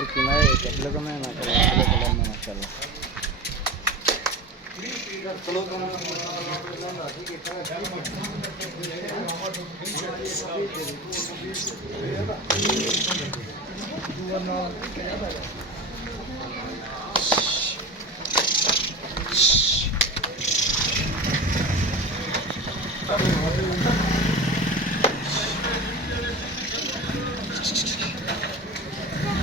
तुर्की में कपड़े का मैं ना कलर में माशाल्लाह